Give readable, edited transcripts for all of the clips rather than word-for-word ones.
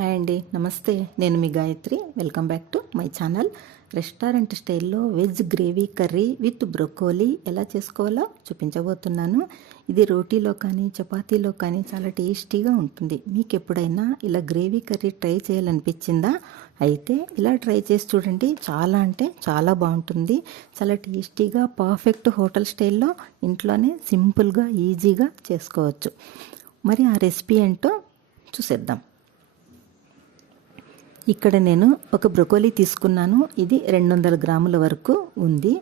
Hi అండి, నమస్తే. నేను మీ Gayatri. Welcome back to my channel. Restaurant స్టైల్లో veg gravy curry with broccoli ఎలా చేసుకోవాలో చూపించబోతున్నాను. ఇది రోటీలో కానీ చపాతీలో కానీ చాలా టేస్టీగా ఉంటుంది. మీకు ఎప్పుడైనా ఇలా గ్రేవీ కర్రీ ట్రై చేయాలనిపించిందా? అయితే ఇలా ట్రై చేసి చూడండి. చాలా అంటే చాలా బాగుంటుంది. చాలా టేస్టీగా పర్ఫెక్ట్ హోటల్ స్టైల్లో ఇంట్లోనే సింపుల్గా ఈజీగా చేసుకోవచ్చు. మరి ఆ రెసిపీ ఏంటో చూసేద్దాం. ఇక్కడ నేను ఒక బ్రొకోలీ తీసుకున్నాను. ఇది 200 గ్రాముల వరకు ఉంది.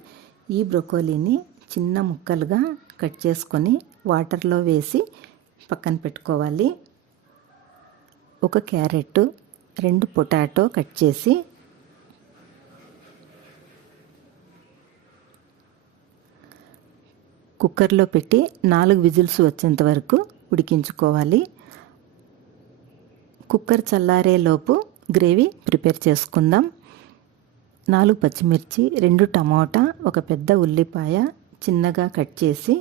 ఈ బ్రొకోలీని చిన్న ముక్కలుగా కట్ చేసుకొని వాటర్లో వేసి పక్కన పెట్టుకోవాలి. ఒక క్యారెట్, 2 పొటాటో కట్ చేసి కుక్కర్లో పెట్టి 4 విజిల్స్ వచ్చేంత వరకు ఉడికించుకోవాలి. కుక్కర్ చల్లారేలోపు గ్రేవీ ప్రిపేర్ చేసుకుందాం. 4 పచ్చిమిర్చి, 2 టమాటా, ఒక పెద్ద ఉల్లిపాయ చిన్నగా కట్ చేసి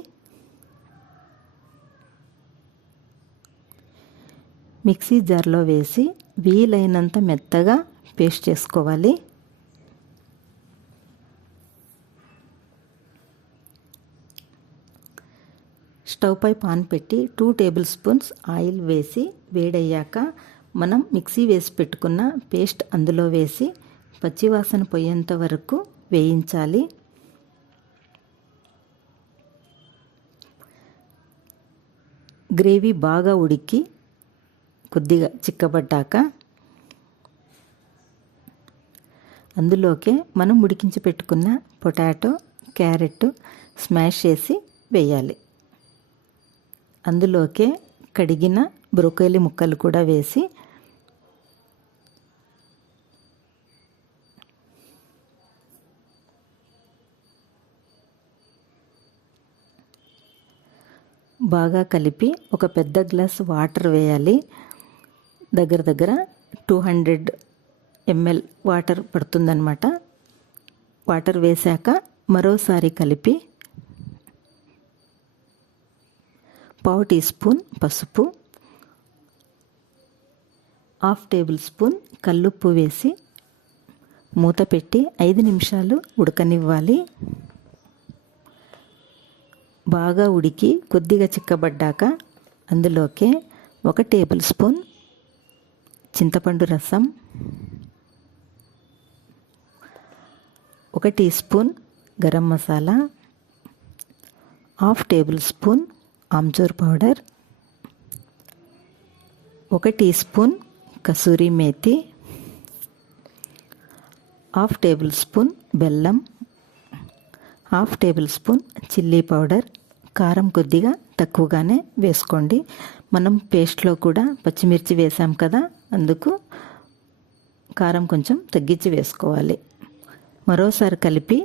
మిక్సీ జార్లో వేసి వీలైనంత మెత్తగా పేస్ట్ చేసుకోవాలి. స్టవ్ పై పాన్ పెట్టి 2 టేబుల్ స్పూన్స్ ఆయిల్ వేసి వేడయ్యాక మనం మిక్సీ వేసి పెట్టుకున్న పేస్ట్ అందులో వేసి పచ్చివాసన పోయేంత వరకు వేయించాలి. గ్రేవీ బాగా ఉడికి కొద్దిగా చిక్కబడ్డాక అందులోకే మనం ఉడికించి పెట్టుకున్న పొటాటో, క్యారెట్ స్మాష్ చేసి వేయాలి. అందులోకే కడిగిన బ్రొకోలీ ముక్కలు కూడా వేసి బాగా కలిపి ఒక పెద్ద గ్లాస్ వాటర్ వేయాలి. దగ్గర 200 ml వాటర్ పడుతుందన్నమాట. వాటర్ వేశాక మరోసారి కలిపి 1/2 టీ స్పూన్ పసుపు, 1/2 టేబుల్ స్పూన్ కల్లుప్పు వేసి మూత పెట్టి 5 నిమిషాలు ఉడకనివ్వాలి. బాగా ఉడికి కొద్దిగా చిక్కబడ్డాక అందులోకే 1 టేబుల్ స్పూన్ చింతపండు రసం, 1 tea spoon garam masala, 1/2 table spoon amchur powder, 1 tea spoon kasuri methi, 1/2 table spoon బెల్లం, 1/2 టేబుల్ స్పూన్ చిల్లీ పౌడర్. కారం కొద్దిగా తక్కువగానే వేసుకోండి. మనం పేస్ట్లో కూడా పచ్చిమిర్చి వేసాం కదా, అందుకు కారం కొంచెం తగ్గించి వేసుకోవాలి. మరోసారి కలిపి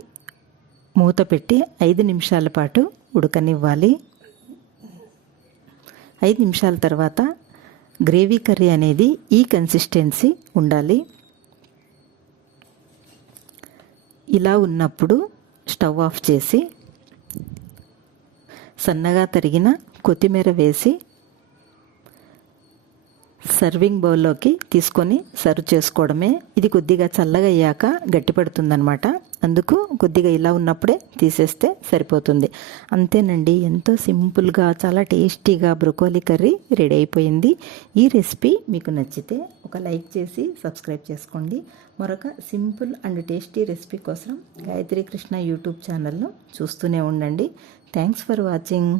మూత పెట్టి 5 నిమిషాల పాటు ఉడకనివ్వాలి. 5 నిమిషాల తర్వాత గ్రేవీ కర్రీ అనేది ఈ కన్సిస్టెన్సీ ఉండాలి. ఇలా ఉన్నప్పుడు స్టవ్ ఆఫ్ చేసి సన్నగా తరిగిన కొత్తిమీర వేసి సర్వింగ్ బౌల్లోకి తీసుకొని సర్వ్ చేసుకోవడమే. ఇది కొద్దిగా చల్లగా అయ్యాక గట్టిపడుతుందన్నమాట. అందుకు కొద్దిగా ఇలా ఉన్నప్పుడే తీసేస్తే సరిపోతుంది. అంతేనండి, ఎంతో సింపుల్గా చాలా టేస్టీగా బ్రొకోలీ కర్రీ రెడీ అయిపోయింది. ఈ రెసిపీ మీకు నచ్చితే ఒక లైక్ చేసి సబ్స్క్రైబ్ చేసుకోండి. మరొక సింపుల్ అండ్ టేస్టీ రెసిపీ కోసం గాయత్రి కృష్ణ యూట్యూబ్ ఛానల్ను చూస్తూనే ఉండండి. Thanks for watching.